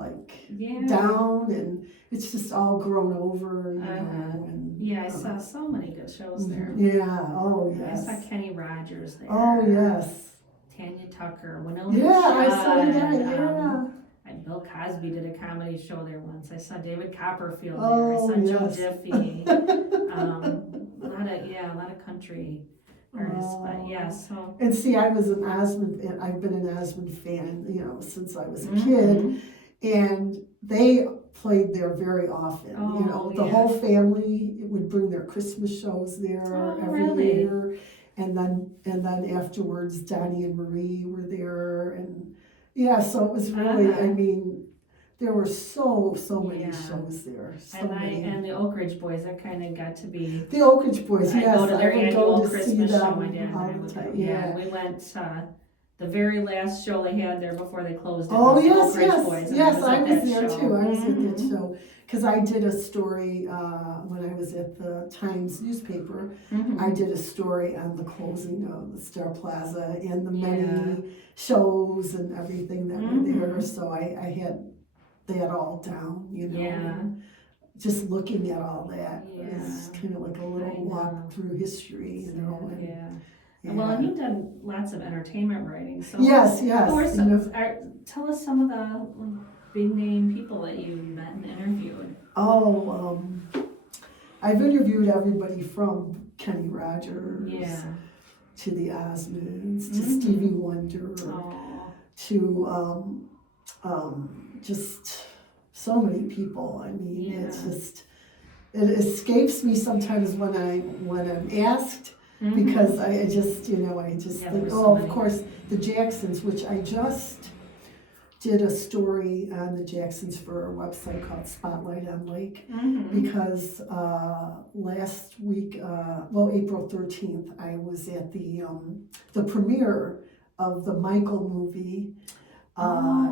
down, and it's just all grown over, you know. And, I saw so many good shows there. Yeah, oh yes. I saw Kenny Rogers there. Oh yes. Tanya Tucker, Winona I saw that, And Bill Cosby did a comedy show there once. I saw David Copperfield there. I saw Joe Diffie. A lot of country artists, but so. And see, I've been an Osmond fan, since I was a kid, and they played there very often. The whole family would bring their Christmas shows there every year, and then afterwards, Donnie and Marie were there, and. Yeah, so it was really, there were so many shows there. And the Oak Ridge Boys, I kind of got to be... The Oak Ridge Boys, I go to their annual to Christmas show, my dad all and I the time. we went, the very last show they had there before they closed it. Oh, yes, Oak Ridge Boys, I was there too. I was at that show. Because I did a story when I was at the Times newspaper. I did a story on the closing of the Star Plaza and the many shows and everything that were there. So I had that all down, just looking at all that Yeah. is kind of like a I little know. walk through history, you know. And, Yeah. Well, and you've done lots of entertainment writing, so yes, who are you some, know. tell us some of the big name people that you met and interviewed. Oh, I've interviewed everybody from Kenny Rogers Yeah. to the Osmonds to Mhm. Stevie Wonder Oh. to just so many people. I mean, Yeah. it's just, it escapes me sometimes when I'm asked, Mhm. because I just, you know, I just Yeah, think, there's so oh, of many. course, the Jacksons, which I just did a story on the Jacksons for a website called Spotlight on Lake, Mhm. because last week, well, April 13th, I was at the premiere of the Michael movie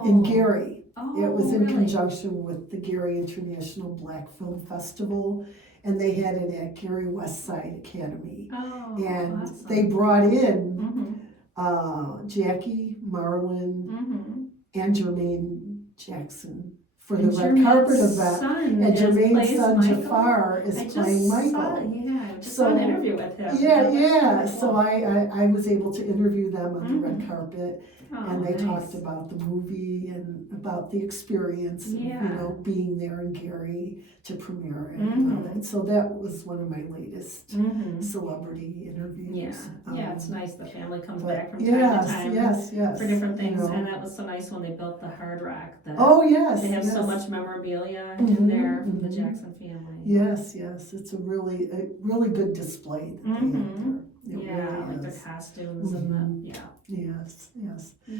in Gary. Oh, It was in really? conjunction with the Gary International Black Film Festival, and they had it at Gary West Side Academy. Oh, And awesome. they brought in Mhm. Jackie, Marlon, Mhm. and Jermaine Jackson for the And red carpet Jermaine's event. son And Jermaine's plays son Michael? Jafar is I playing just saw, Michael. yeah, I just saw an interview with him. Yeah, That's yeah. really So cool. I was able to interview them on the red Mhm. carpet, Oh, and they nice. talked about the movie and about the experience of, Yeah. you know, being there in Gary to premiere it. Mhm. So that was one of my latest Mhm. celebrity interviews. Yeah, it's nice the family comes But back from time yes, to time yes, for different you things, know. and that was so nice when they built the Hard Rock. That Oh, yes, they have yes. so much memorabilia Mhm, in there from the mhm. Jackson family. Yes, it's a really good display that they have there. It Yeah, really like their is. costumes and the, yeah. Yes. Yeah.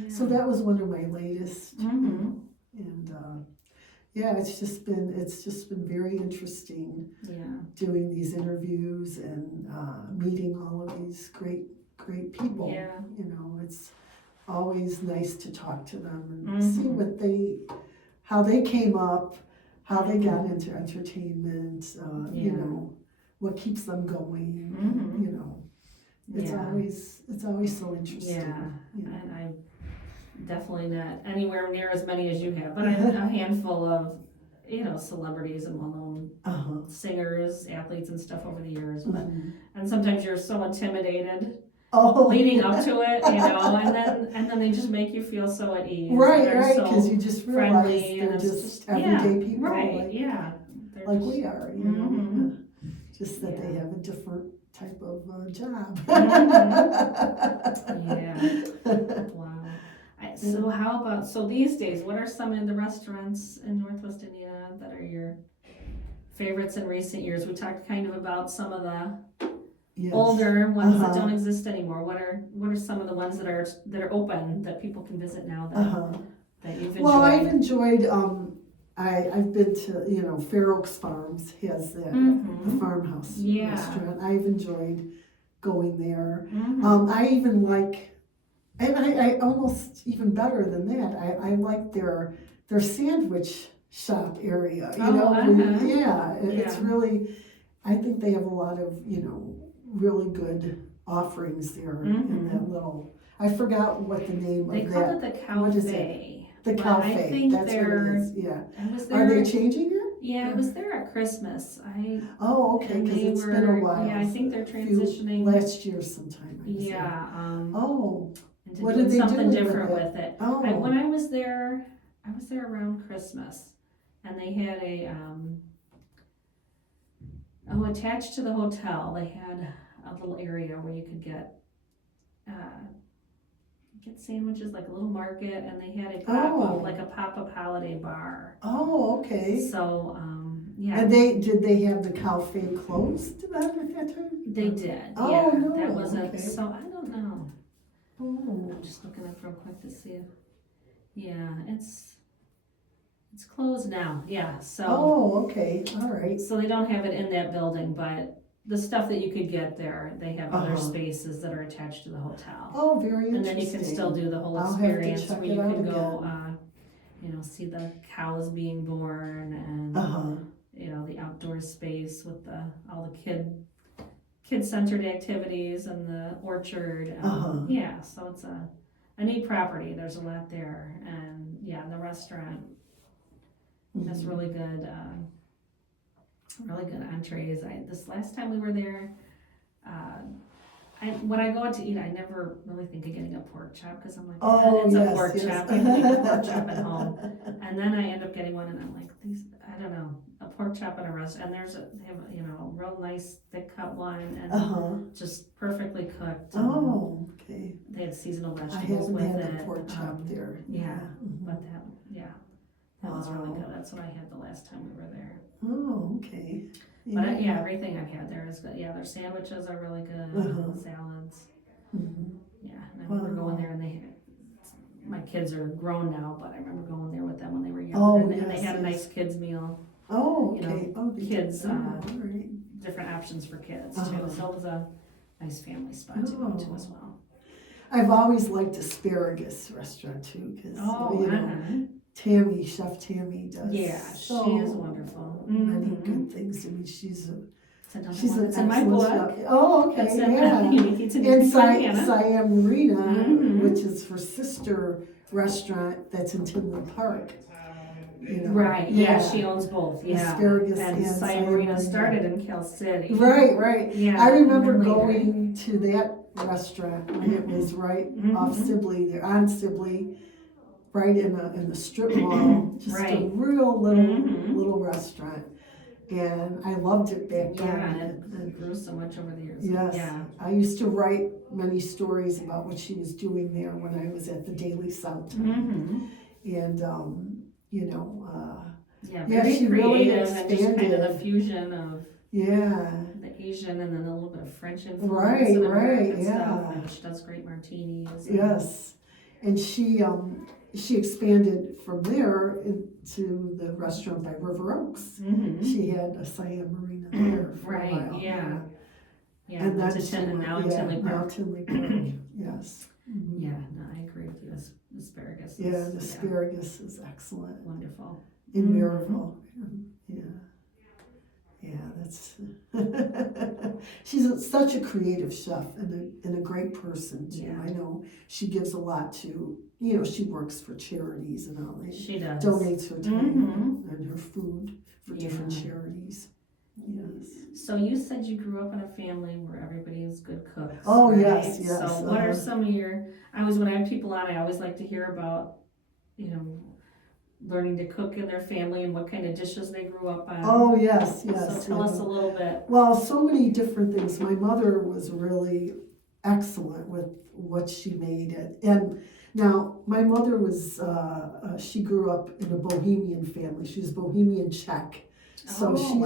So that was one of my latest, you Mhm. know, and yeah, it's just been very interesting Yeah. doing these interviews and meeting all of these great people. Yeah. You know, it's always nice to talk to them and Mhm. see how they came up, how they got Mhm. into entertainment, Yeah. you know, what keeps them going, Mhm. you know. It's Yeah. always so interesting. Yeah, You know. and I'm definitely not anywhere near as many as you have, but I'm a handful of, you know, celebrities and well-known singers, athletes and stuff over the years. But, and sometimes you're so intimidated leading up to it, you know, and then they just make you feel so at ease. Right, so because you just realize friendly, they're and just everyday people, right, yeah, like we are, you know. Mhm. Just that they have a different type of job. Yeah. Wow. So how about, so these days, what are some of the restaurants in Northwest Indiana that are your favorites in recent years? We talked kind of about some of the older ones that don't exist anymore. What are some of the ones that are open that people can visit now that you've enjoyed? Well, I've enjoyed I've been to, you know, Fair Oaks Farms has that the farmhouse restaurant. I've enjoyed going there. I even like, and I almost even better than that. I like their sandwich shop area. You know, it's really. I think they have a lot of, you know, really good offerings there in that little. I forgot what the name they of that. They call it the Cafe. What is it? The Cafe. That's what it is. Yeah. Are they changing it? Yeah, I was there at Christmas. Oh, okay, because it's been a while. Yeah, I think they're transitioning. Last year sometime. Into What doing did they something do different with with it. Oh. When I was there around Christmas, and they had attached to the hotel, they had a little area where you could get sandwiches, like a little market, and they had a pop-up holiday bar. Oh, okay. So, yeah. And did they have the cafe closed then at that time? They did. Oh, yeah. no. That wasn't, okay. so I don't know. Oh. I'm just looking up real quick to see if, yeah, it's closed now. Yeah, so. Oh, okay, all right. So they don't have it in that building, but the stuff that you could get there, they have other spaces that are attached to the hotel. Oh, very interesting. And then you can still do the whole experience where you can go, you know, see the cows being born and, you know, the outdoor space with all the kid-centered activities and the orchard. Yeah, so it's a neat property. There's a lot there. And yeah, the restaurant, that's really good. really good entrees. This last time we were there, when I go out to eat, I never really think of getting a pork chop because I'm like, Oh, it's yes, a pork yes. chop. You can make a pork chop at home. And then I end up getting one, and I'm like, I don't know, a pork chop at a restaurant. And they have, a real nice thick cut one, and just perfectly cooked. Oh, okay. They had seasonal I vegetables haven't with had it. the pork chop there. Yeah, Mhm. but that was really Wow. good. That's what I had the last time we were there. Oh, okay. But everything I've had there is good. Yeah, their sandwiches are really good. Salads. Mhm. Yeah, and I remember going there, and my kids are grown now, but I remember going there with them when they were younger, Oh, and they yes, had a yes. nice kids meal. Oh, You know, okay. Oh, they kids, did. Oh, all right. Different options for kids too. So it was a nice family spot to go to as well. I've always liked Asparagus restaurant too, because Chef Tammy does. Yeah, she is wonderful. Many good things. I mean, she's an it's in my excellent book. chef. Oh, okay, It's yeah. in Siam Marina, which is her sister restaurant that's in Tinley Park. Right, yeah, she owns both, yeah. Asparagus and Siam Marina started in Cal City. Right. Yeah, I remember going to that restaurant when it was right off Sibley, there on Sibley, right in the strip mall, just a real little restaurant. And I loved it back then. Yeah, and it grew so much over the years. Yes. Yeah. I used to write many stories about what she was doing there when I was at the Daily South Town. And, very she creative, really and just kind of the expanded. fusion of the Asian and then a little bit of French influence and American stuff. And she does great martinis. Yes. And she expanded from there into the restaurant by River Oaks. She had a Siam Marina there for a while. Yeah, and that's now in Tinley Park. Now Tinley Park, yes. Yeah, no, I agree with you. Asparagus. The asparagus is excellent. Wonderful. In Maryville. Yeah, that's. She's such a creative chef and a great person too. Yeah. I know she gives a lot to. She works for charities and all that. She does. Donates her time and her food for different charities. Yes. So you said you grew up in a family where everybody is good cooks. Oh, right? yes. So what are some of when I have people on, I always like to hear about, learning to cook in their family and what kind of dishes they grew up on. Oh, yes. So tell us a little bit. Well, so many different things. My mother was really excellent with what she made. And now, my mother was, she grew up in a Bohemian family. She was Bohemian Czech. So she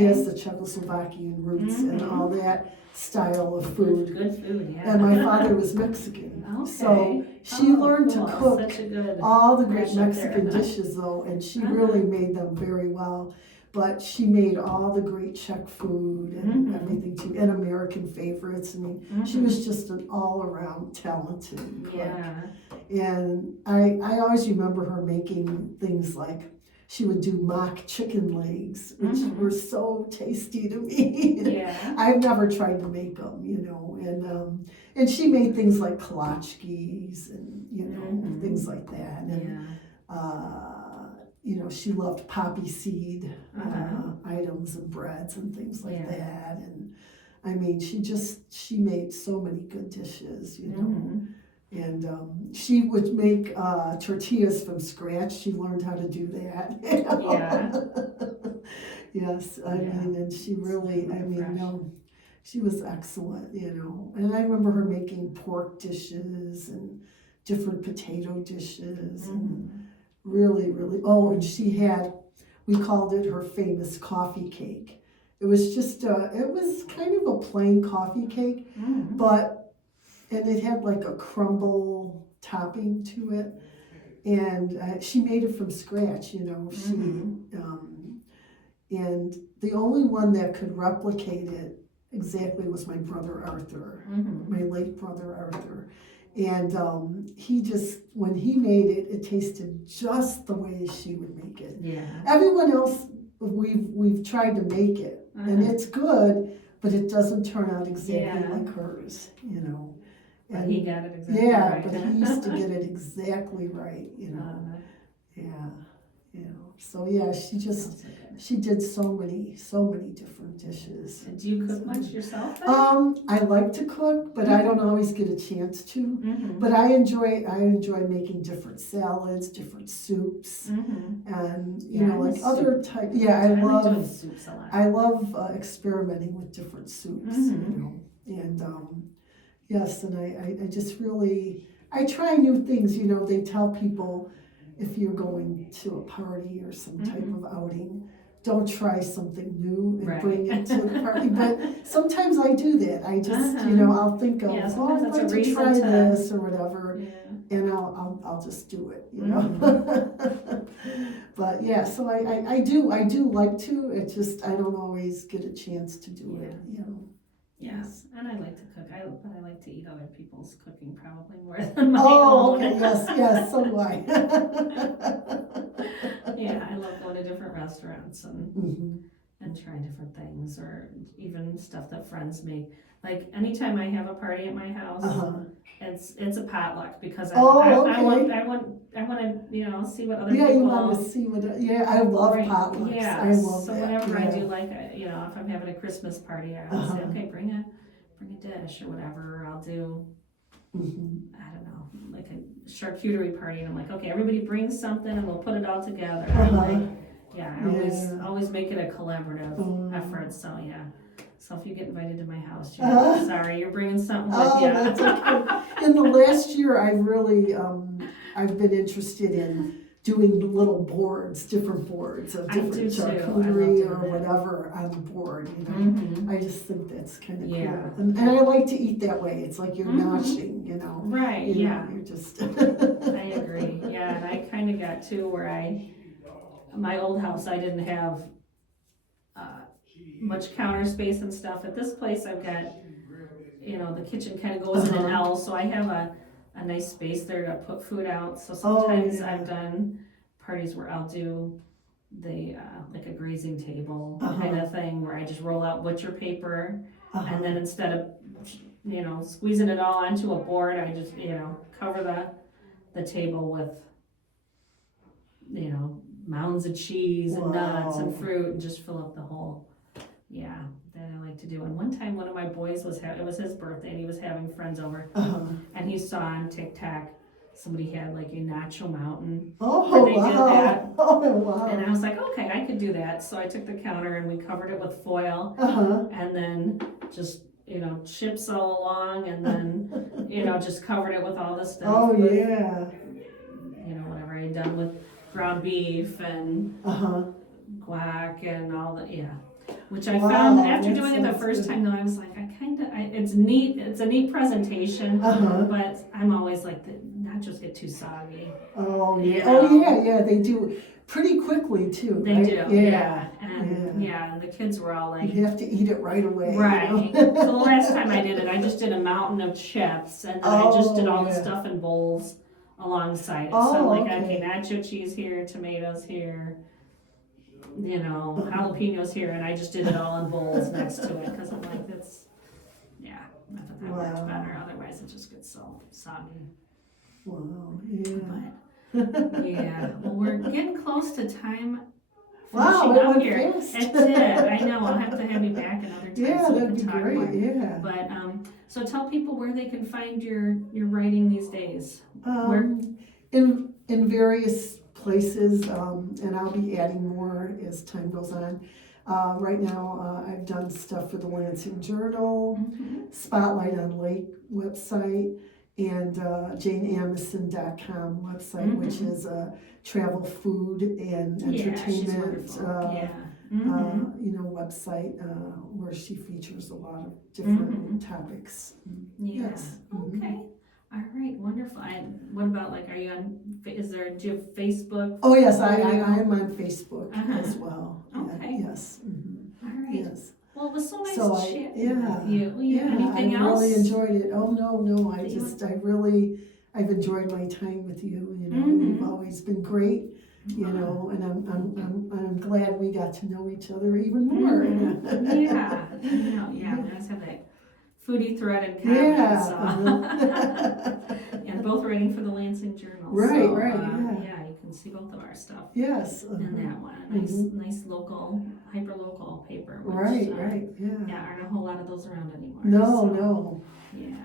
has the Czechoslovakian roots and all that style of food. Good food, yeah. And my father was Mexican. Okay. So she learned to cook all the great Mexican there, dishes though, and she really made them very well. But she made all the great Czech food and everything too, and American favorites. I mean, she was just an all-around talented cook. Yeah. And I always remember her making things like, she would do mock chicken legs, which were so tasty to me. Yeah. I've never tried to make them, and she made things like kolaczkis and things like that. And she loved poppy seed items and breads and things like that. And I mean, she made so many good dishes, And she would make tortillas from scratch. She learned how to do that. Yes, I mean, and she really, she was excellent, And I remember her making pork dishes and different potato dishes and really, really, and she had, we called it her famous coffee cake. It was just, it was kind of a plain coffee cake, and it had like a crumble topping to it, and she made it from scratch, and the only one that could replicate it exactly was my brother Arthur, my late brother Arthur, and he just, when he made it, it tasted just the way she would make it. Yeah. Everyone else, we've tried to make it, and it's good, but it doesn't turn out exactly like hers, And he got it exactly right. But he used to get it exactly right, So yeah, she did so many different dishes. And do you cook much yourself then? I like to cook, but I don't always get a chance to. Mm-hmm. But I enjoy making different salads, different soups, Mm-hmm. and I'm like a other soup. type. Yeah, I like love doing soups a lot. I love experimenting with different soups. Mm-hmm. And yes, and I just really I try new things. They tell people if you're going to a party or some type of outing, don't try something new and bring it to the party. But sometimes I do that. I just, I'll think of, Yeah, I'd sometimes that's like a to reason try to- this or whatever, Yeah. and I'll just do it, Mhm. But yeah, so I do like to. It just I don't always get a chance to do it. Yes, and I like to cook. But I like to eat other people's cooking probably more than my Oh, own. okay, yes, so do I. Yeah, I love going to different restaurants Mhm. and trying different things, or even stuff that friends make. Like anytime I have a party at my house, it's a potluck because I want to see what other people. Yeah, you want to see what? Yeah, I love potlucks. Yeah, I love so that. whenever I Yeah. do if I'm having a Christmas party, I would say, okay, bring a dish or whatever. Or I'll do I don't know, like a charcuterie party, and I'm like, okay, everybody brings something and we'll put it all together. I always make it a collaborative effort. So yeah. So if you get invited to my house, sorry, you're bringing something with you. That's okay. In the last year, I've really I've been interested in doing little boards, different boards of different charcuterie or whatever on the board. I just think that's kind of cool, and I like to eat that way. It's like you're noshing, Right. You're just. I agree. Yeah, and I kind of got to where my old house, I didn't have much counter space and stuff. At this place, I've got, the kitchen kind of goes in an L, so I have a nice space there to put food out. So sometimes I've done parties where I'll do the like a grazing table kind of thing, where I just roll out butcher paper, and then instead of squeezing it all onto a board, I just cover the table with mounds of cheese and nuts and fruit, and just fill up the whole. Yeah, that I like to do. And one time, one of my boys it was his birthday, and he was having friends over, and he saw on TikTok somebody had like a nacho mountain. Oh, they did that. Oh, wow. And I was like, okay, I could do that. So I took the counter and we covered it with foil, and then just chips all along, and then just covered it with all the stuff. Oh, yeah. Whatever I had done with ground beef and guac and all that. Yeah. Which I found after doing it the first time, though, I was like, it's neat. It's a neat presentation, but I'm always like, the nachos get too soggy. Oh yeah, yeah, they do pretty quickly too. They right? do, yeah. And the kids were all like, you have to eat it right away. Right. So the last time I did it, I just did a mountain of chips, and then I just did all the stuff in bowls alongside it. So I'm like, okay, nacho cheese here, tomatoes here. Jalapenos here, and I just did it all in bowls next to it, because I'm like, I thought that worked better. Otherwise, it just gets so soggy. Wow, yeah. But, yeah, well, we're getting close to time Wow, finishing up it here. fast. It did. I know. I'll have to have you back another time. Yeah, so we that'd can be talk great. more. Yeah. But so tell people where they can find your writing these days. Where? In various places, and I'll be adding more as time goes on. Right now, I've done stuff for the Lansing Journal, Spotlight on Lake website, and JaneAmison.com website, which is a travel, food, and entertainment website where she features a lot of different topics. Yeah. Yes. Okay. All right, wonderful. And what about do you have Facebook? Oh yes, I am on Facebook as well. Okay. Yes. All right. Yes. Well, it was so nice chatting with you. Anything I else? really enjoyed it. Oh no, I've enjoyed my time with you. You've always been great. And I'm glad we got to know each other even more. Yeah, I know. Yeah, we always have that foodie thread in common. And both writing for the Lansing Journal. Right. You can see both of our stuff Yes. in that one. Nice local, hyper-local paper. Which, Right, yeah. Yeah, aren't a whole lot of those around anymore. No. Yeah.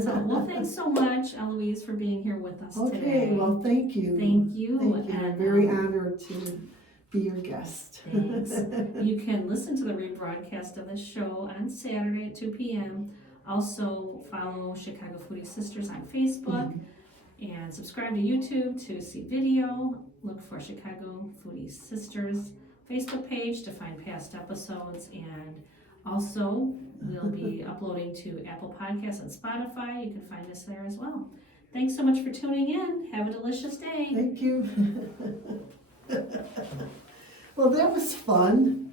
So, well, thanks so much, Eloise, for being here with us today. Okay, well, thank you. Thank you. Thank you. And, I'm very honored to be your guest. Thanks. You can listen to the rebroadcast of this show on Saturday at 2 p.m. Also, follow Chicago Foodie Sisters on Facebook and subscribe to YouTube to see video. Look for Chicago Foodie Sisters Facebook page to find past episodes, and also we'll be uploading to Apple Podcasts and Spotify. You can find us there as well. Thanks so much for tuning in. Have a delicious day. Thank you. Well, that was fun.